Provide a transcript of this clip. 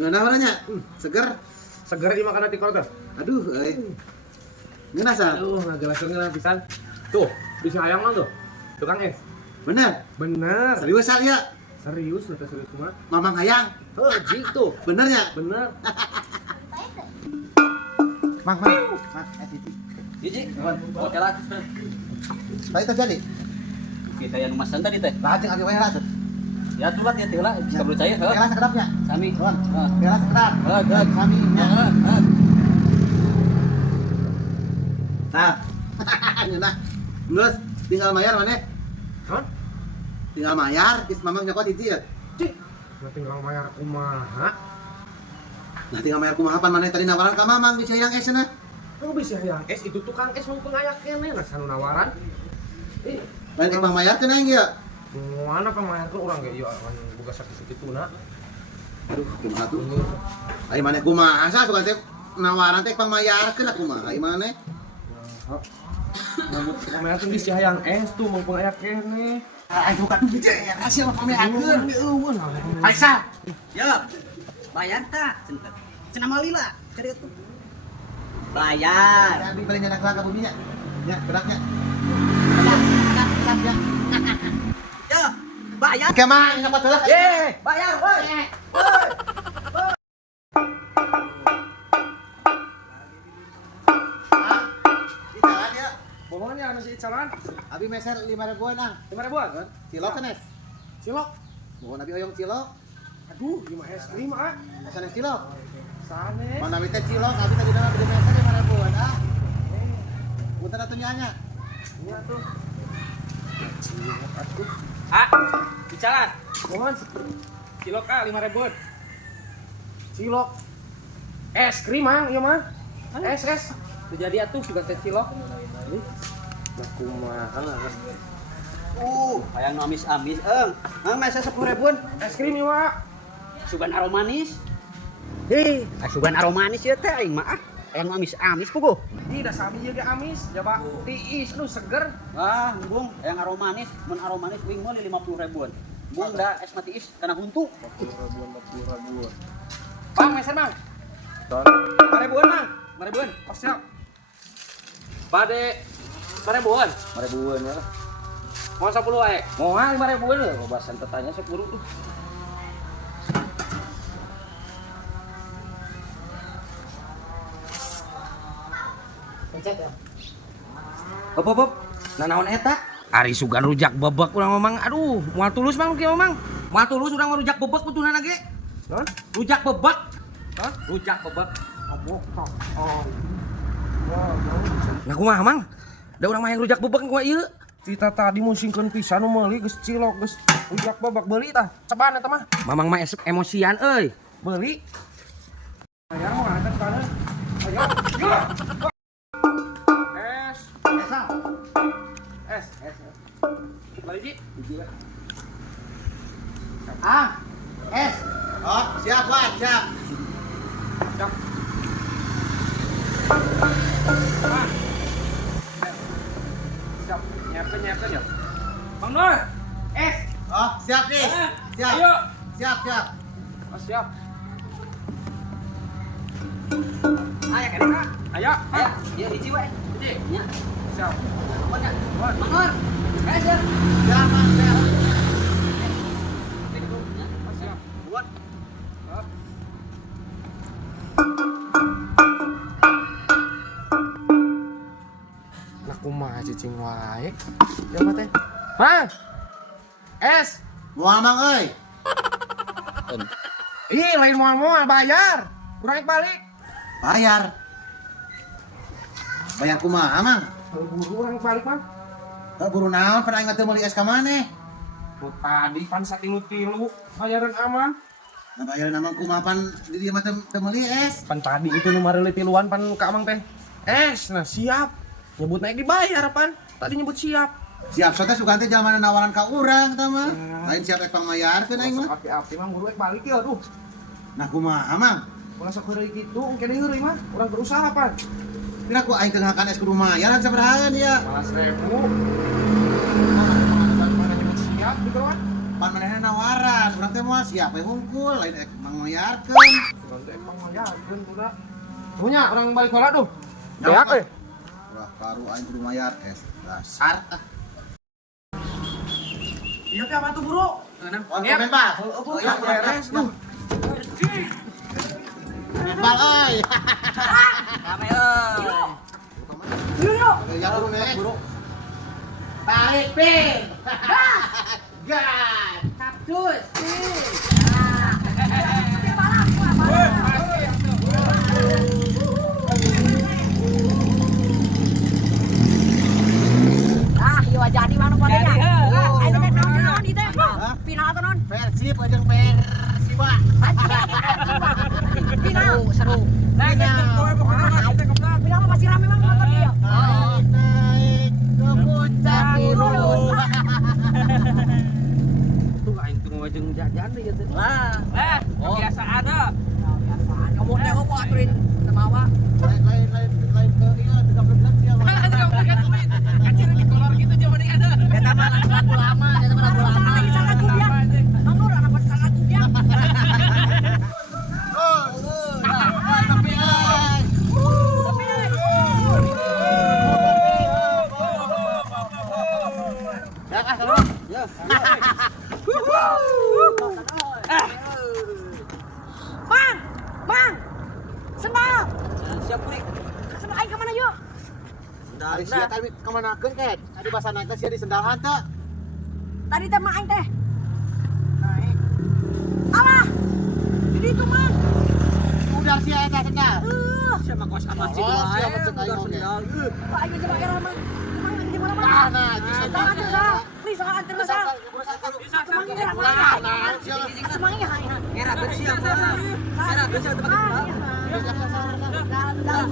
Ngeunah warnanya? Seger. Seger ieu makanan ti korga. Aduh, ngeunah sa. Aduh, ngajelakeun ngeunah pisan. Tuh, bisa hayang mah tuh. Tukang es. Bener. Bener. Serius sal ya? Serius, udah serius mah. Mamang hayang. Oh, gitu. Bener ya? Bener. Mang. Titi. Hiji, mau jalan. Baik terjadi. Kita yang numasan tadi teh. Lajeng agi wae rasa. Ya tulah ya teulah, bisa percaya heuh. Kela sekedapnya. Sami. Tuan. Heeh. Kela sekedap. Heeh. Sami. Heeh. Nah. Ngeunah. Geus tinggal mayar maneh. Hah? Tinggal mayar, geus mamang nyokot hiji ya. Cik. Nah tinggal mayar kumaha? Nah tinggal mayar kumaha pan maneh tadi nawaran ka mamang bisa yang esna. Oh bisa hayang es itu tukang es mau pengayak kene nah sanu nawaran. Lain emang mayar teh nang ya. Mana pamayarkeun urang ge ieu anu boga sakitu kituna. Aduh, kumaha tuh? Ai maneh kumaha sa sugan teh nawaran teh pangmayarkeun lah kumaha ai maneh. Pamayarkeun geus hayang es tuh mau pengayak kene. Ai bukan hiji ya hasil pangmayarkeun. Eueun. Aisyah. Ya. Bayar tak? Cenah malila. Keur itu. Bayar. Ya dibeli nyanak ka buminya. Ya, beraknya. Ya. Ya, bayar. Oke, Mang, nyokot heula. Bayar, woi. Di jalan ya. Bohong ya anu si jalan. Abi meser 5.000-an ah. 5.000-an? Cilok kan es? Cilok. Mohon abi hoyong cilok. Aduh, 5 es krim ah. Pesan es cilok. Sanes. Mana abi teh cilok, abi tadi nama beli meser 5.000-an ah. Punten atuh nyanya. Iya tuh. Ah, di jalan. Bohong. Cilok ah 5.000-an. Cilok. Es krim ah, iya mah. Es. Tuh jadi atuh juga teh cilok. Ih. Nah kumaha. Hayang nu amis-amis, eung. Mang mesa 10.000-an. Es krim ieu mah. Sugan aromanis. Sugan aromanis ya teh aing mah ah. Hayang nu amis-amis puguh. Ih, da sami ieu ge amis, coba tiis nu seger. Wah, bung, hayang aromanis, mun aromanis wing mah 50.000-an. Bung da es mati is kana buntu. 40.000. Bang, meser bang. 5.000-an bang. 5.000-an. Oh, siap. Bade 5.000-an. 5.000-an ya. Mau 10 wae. Mau 5.000-an lho, bahasan tetanya sok buru tuh. Pencet ya. Hop. Nanaon eta? Ari sugan rujak bebek urang mamang. Aduh, moal tulus mang kieu mamang. Moal tulus urang mah rujak bebek putuna ge. Hah? Rujak bebek. Hah? Rujak bebek. Oh. Nah kumaha mang? Da urang mah yang rujak bebek kumaha ieu? Cita tadi musingkeun pisan nu meuli geus cilok geus ujak babak beuli tah. Cobaan eta mah. Mamang mah emosian euy. Beuli. Aya mah ada kana. Ayo. Yo. Es. Lagi. Ah, es. Oh, siap, Pak, siap. Siap. Siap. Nyiapkan ya. Bang Nur. Es. Oh, siap nih. Siap. Ayo. Siap. Oh, siap. Aya kana Kak. Ayo. Aya, ieu hiji wae. Hiji. Nya. Siap. Pokoknya. Mang Nur. Es ya. Siap, Pak, siap. Oh, siap. Buat. Siap. Nah kumaha cicing wae. Ya mah teh. Mang. Es. Moal Mang euy. Ih, lain moal bayar. Kurang balik. Bayar. Bayar kumaha, Mang? Buru orang balik, Mang. Buru naon pada ingat teu meuli es ka maneh? Tuh tadi pan satilu-tilu bayaran aman. Nah, bayaran amang kumaha pan di dieu mah teu meuli es. Pan tadi itu nu mareli tiluan pan ka Amang teh. Es, nah siap. Nyebut naik dibayar pan. Tadi nyebut siap. Siap sote sugan teh jaman nawaran ka urang tah mah. Lain siap ek pangmayarkeun aing mah. Api-api mah buru balik ya aduh. Nah kumaha, Mang? Ulah sok heureuy kitu engke deui mah. Urang berusaha pan. Dina ku aing teu ngakan es kudu mayar sabaraha dia. 15.000. Mana nyebut siap gitu kan. pan manehna nawaran, urang teh moal siapa yang hungkul, lain ek mangmayarkeun. Urang teh emang mayarkeun udah. Tuhnya orang balik heula tuh. Beak Beak euy. Ulah baru aing kudu mayar dasar. Iya teh apa tuh buru? On bebas. Oh iya beres tuh. Bebal euy. Rame euy. Ya buru nek. Tarik pin. Gas. Kaktus. Ah, iya jadi mana padanya? Ayo teh naon di teh? Final atau non? Persib jeung Persiba. Final. Seru. Final. Final mah pasti rame mang nonton dia. Naik ke puncak gunung. Tuh aing teu ngajeng jajan deui ya teh. Kebiasaan dah. Biasaan. Kamu teh kok aturin semawa. Lain ke ieu 13 ya. Eta mah lagu lama, eta mah lagu lama. Lagi sangat kubiak. Mang Nur anak pas sangat kubiak. Tapi guys. Ya kan seru. Ya. Mang, Mang. Sembal. Siap kuring. Sembal aing ka mana yuk? Dari sia tadi kemanakeun ket? Tadi basana teh sia di sendahan teh. Tadi teh mah aing teh. Alah. Di ditu Mang. Udah sia eta sendal. Sia mah kos sama cik Oh, sia wae. becek aing oge. Pak aing jeung era Mang. Mang di mana Mang? Nah, nah, di sana. Sangat terasa. Please sangat terasa. Mang ini era mana? Nah, sia. Mang ini hai. Ngera geus sia mah. Ngera geus sia tempat. Dah.